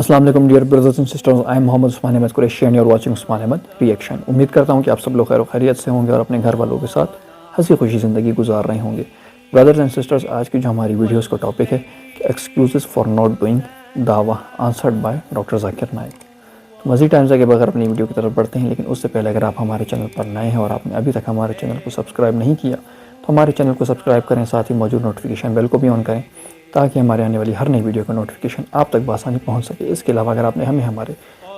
Assalamu Alaikum Dear brothers and sisters, I am Mohammed Usman Ahmed Qureshi and you are watching Usman Ahmed Reaction। उम्मीद करता हूँ कि आप सब लोग खैर खैरियत से होंगे और अपने घर वालों के साथ हंसी खुशी ज़िंदगी गुजार रहे होंगे। ब्रदर्स एंड सिस्टर्स, आज की जो हमारी वीडियोस का टॉपिक है कि एक्सक्यूज़ेस फॉर नॉट डूइंग दावा answered by doctor Zakir Naik. तो मज़ीद टाइम से के बगैर अपनी वीडियो की तरफ बढ़ते हैं, लेकिन उससे पहले अगर आप हमारे चैनल पर नए हैं और आपने अभी तक हमारे चैनल को सब्सक्राइब नहीं किया तो हमारे चैनल को सब्सक्राइब करें, साथ ही मौजूद नोटिफिकेशन बेल को भी ऑन करें ताकि हमारे आने वाली हर नई वीडियो का नोटिफिकेशन आप तक बआसानी पहुंच सके। इसके अलावा अगर आपने हमें हमारे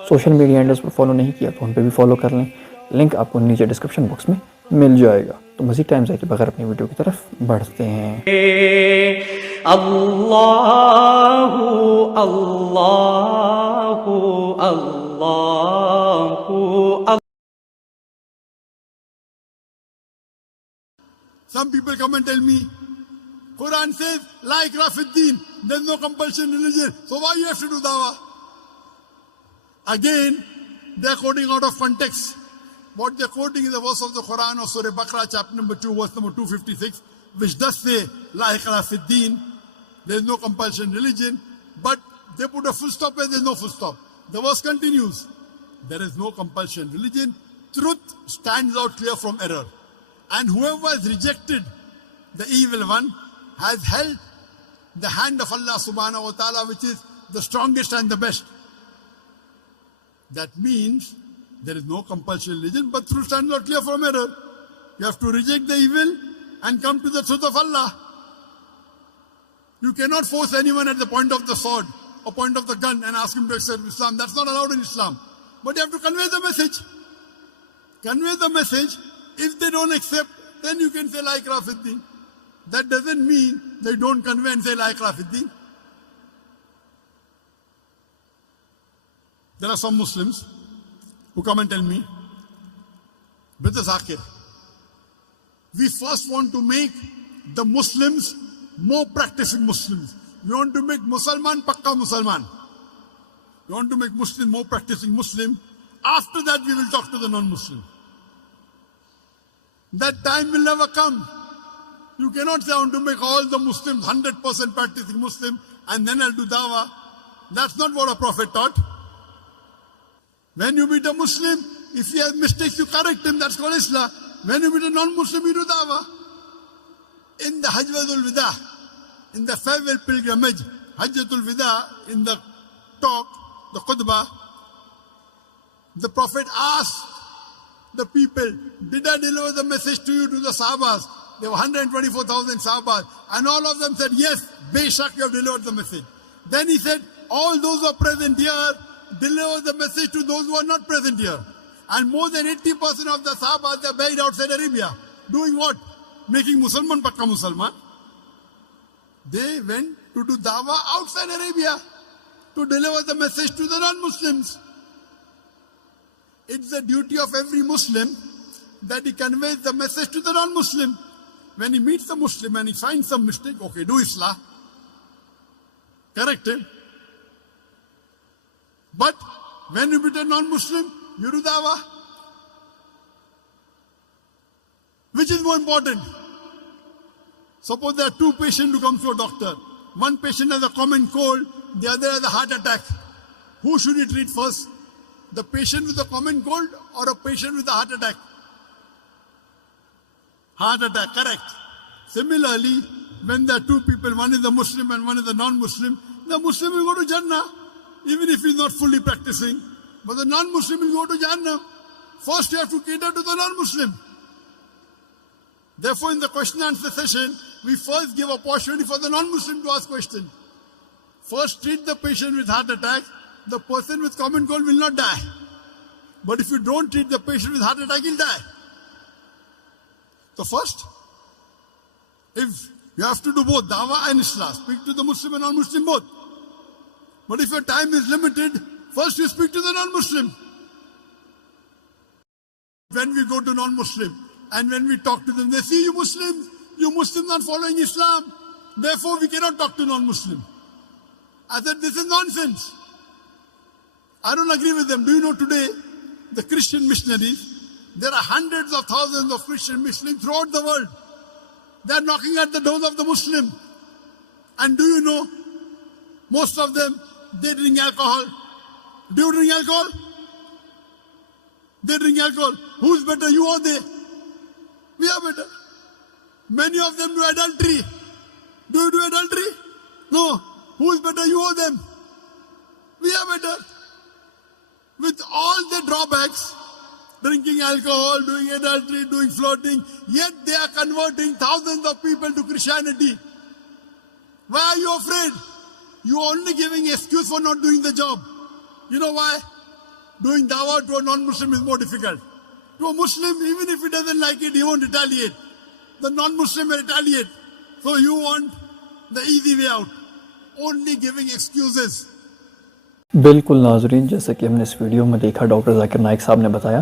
सोशल मीडिया हैंडल्स पर फॉलो नहीं किया तो उन पर भी फॉलो कर लें, लिंक आपको नीचे डिस्क्रिप्शन बॉक्स में मिल जाएगा। तो मज़ीद टाइम से के बगैर अपनी वीडियो की तरफ बढ़ते हैं। अल्लाहु अल्लाहु अल्लाहु। Some people come and tell me, Quran says, la ikrah fi din, there's no compulsion in religion, so why you have to do dawah? Again, they're quoting out of context. What they're quoting is a verse of the Quran of Surah Baqarah, chapter number 2, verse number 256, which does say, la ikrah fi din, there's no compulsion in religion, but they put a full stop where there's no full stop. The verse continues, there is no compulsion in religion, truth stands out clear from error. And whoever has rejected the evil one has held the hand of Allah subhanahu wa ta'ala, which is the strongest and the best. That means there is no compulsion in religion, but truth stands out clear from error. You have to reject the evil and come to the truth of Allah. You cannot force anyone at the point of the sword or point of the gun and ask him to accept Islam. That's not allowed in Islam. But you have to convey the message. Convey the message. If they don't accept, then you can say la ikrah fi din. That doesn't mean they don't convey and say la ikrah fi din. There are some Muslims who come and tell me, Brother Zakir, we first want to make the Muslims more practicing Muslims. We want to make Musalman Pakka Musalman. We want to make Muslim more practicing Muslim. After that we will talk to the non-Muslim. That time will never come. You cannot say I want to make all the Muslims 100% practicing Muslim and then I'll do dawah. That's not what a prophet taught. When you meet a Muslim, if he has mistakes, you correct him. That's called Islam. When you meet a non-Muslim, you do dawah. In the Hajjatul Wida, in the farewell pilgrimage, Hajjatul Wida, in the talk, the khutbah, the Prophet asked the people, did I deliver the message to you, to the Sahabas? There were 124,000 Sahabas. And all of them said, yes, Beshak, you have delivered the message. Then he said, all those who are present here, deliver the message to those who are not present here. And more than 80% of the Sahabas are buried outside Arabia. Doing what? Making Musalman Pakka Musalman. They went to do dawah outside Arabia to deliver the message to the non-Muslims. It's the duty of every Muslim that he conveys the message to the non-Muslim. When he meets a Muslim and he finds some mistake, okay, do Islah. Correct him. But when you meet a non-Muslim, you do dawah. Which is more important? Suppose there are two patients who come to a doctor. One patient has a common cold, the other has a heart attack. Who should he treat first? The patient with a common cold or a patient with a heart attack? Heart attack, correct. Similarly, when there are two people, one is a Muslim and one is a non-Muslim, the Muslim will go to Jannah, even if he is not fully practicing. But the non-Muslim will go to Jannah. First you have to cater to the non-Muslim. Therefore, in the question and answer session, we first give opportunity for the non-Muslim to ask questions. First treat the patient with heart attack. The person with common cold will not die. But if you don't treat the patient with heart attack, he'll die. So first, if you have to do both, dawah and islah, speak to the Muslim and non-Muslim both. But if your time is limited, first you speak to the non-Muslim. When we go to non-Muslim and when we talk to them, they see you Muslims not following Islam. Therefore we cannot talk to non-Muslim. I said, this is nonsense. I don't agree with them. Do you know today, the Christian missionaries, there are hundreds of thousands of Christian Muslims throughout the world. They are knocking at the doors of the Muslim. And do you know, most of them, they drink alcohol. Do you drink alcohol? They drink alcohol. Who's better, you or they? We are better. Many of them do adultery. Do you do adultery? No. Who's better, you or them? We are better. With all the drawbacks, drinking alcohol, doing adultery, doing flirting, yet they are converting thousands of people to Christianity. Why are you afraid? You are only giving excuse for not doing the job. You know why? Doing dawah to a non-Muslim is more difficult. To a Muslim, even if he doesn't like it, he won't retaliate. The non-Muslim will retaliate. So you want the easy way out. Only giving excuses. बिल्कुल नाजरीन, जैसे कि हमने इस video में देखा, doctor Zakir Naik साहब ने बताया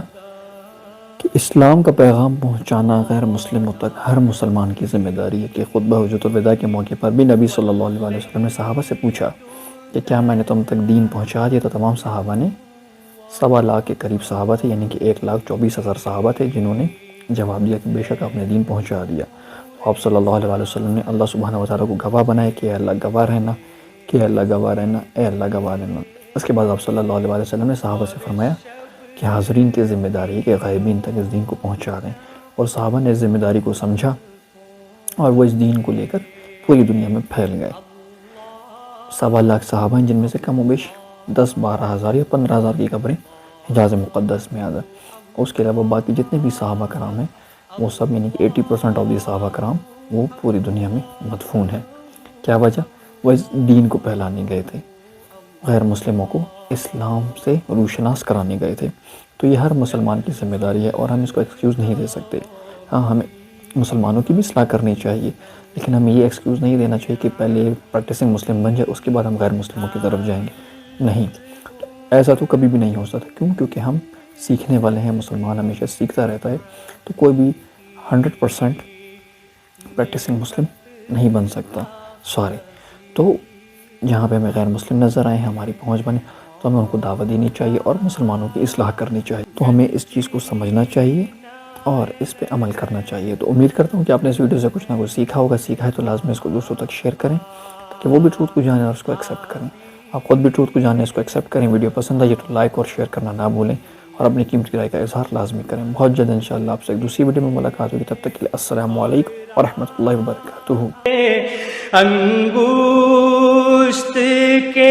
कि इस्लाम का पैगाम पहुंचाना गैर मुस्लिमों तक हर मुसलमान की ज़िम्मेदारी है। कि खुतबा हुज्जतुल विदा के मौके पर भी नबी सल्लल्लाहु अलैहि वसल्लम ने सहाबा से पूछा कि क्या मैंने तुम तक दीन पहुंचा दिया? तो तमाम सहाबा ने, 1.25 लाख के करीब सहाबा थे, यानी कि 1,24,000 सहाबा थे, जिन्होंने जवाब दिया कि बेशक आपने दीन पहुंचा दिया। तो आप सल्लल्लाहु अलैहि वसल्लम ने अल्लाह सुब्हानहू व तआला को गवाह बनाया कि अल्लाह गवाह रहना, कि अल्लाह गवाह रहना, ए अल्लाह गवाह रहना। उसके बाद आप सल्लल्लाहु अलैहि वसल्लम ने सहाबा से फरमाया कि हाज़रीन की ज़िम्मेदारी है कि गायबीन तक इस दीन को पहुंचा दें। और सहाबा ने इस ज़िम्मेदारी को समझा और वो इस दीन को लेकर पूरी दुनिया में फैल गए। 1.25 लाख सहाबा हैं, जिनमें से कम व बेश 10-12 हज़ार या 15 हज़ार की कब्रें हिजाज़ मुक़द्दस में आ गए। उसके अलावा बाकी जितने भी सहाबा कराम हैं, वो सब, यानी कि 80% ऑफ दी सहाबा कराम, वो पूरी दुनिया में मदफून हैं। क्या वजह? वो इस दीन को फैलाने गए थे, गैर मुस्लिमों को इस्लाम से रूशनास कराने गए थे। तो ये हर मुसलमान की ज़िम्मेदारी है और हम इसको एक्सक्यूज़ नहीं दे सकते। हाँ, हमें मुसलमानों की भी इस्लाह करनी चाहिए, लेकिन हमें ये एक्सक्यूज़ नहीं देना चाहिए कि पहले प्रैक्टिसिंग मुस्लिम बन जाए, उसके बाद हम गैर मुस्लिमों की तरफ जाएंगे। नहीं, ऐसा तो कभी भी नहीं हो सकता। क्यों? क्योंकि हम सीखने वाले हैं। मुसलमान हमेशा सीखता रहता है। तो कोई भी 100% प्रैक्टिसिंग मुस्लिम नहीं बन सकता सारे। तो जहाँ पे हमें गैर मुस्लिम नज़र आए, हमारी पहुँच बने, तो हमें उनको दावत देनी चाहिए और मुसलमानों की इस्लाह करनी चाहिए। तो हमें इस चीज़ को समझना चाहिए और इस पे अमल करना चाहिए। तो उम्मीद करता हूँ कि आपने इस वीडियो से कुछ ना कुछ सीखा होगा। सीखा है तो लाजमी इसको दूसरों तक शेयर करें, ताकि वो भी ट्रूथ को जाने और उसको एक्सेप्ट करें। आप ख़ुद भी ट्रूथ को जाने, उसको एक्सेप्ट करें। वीडियो पसंद आई तो लाइक और शेयर करना ना भूलें और अपनी कीमती राय का इजहार लाजमी करें। बहुत जल्द इंशाअल्लाह आपसे एक दूसरी वीडियो में मुलाकात होगी। तब तक के लिए अस्सलाम वालेकुम व रहमतुल्लाहि व बरकातुहू। अंगूष्ठ के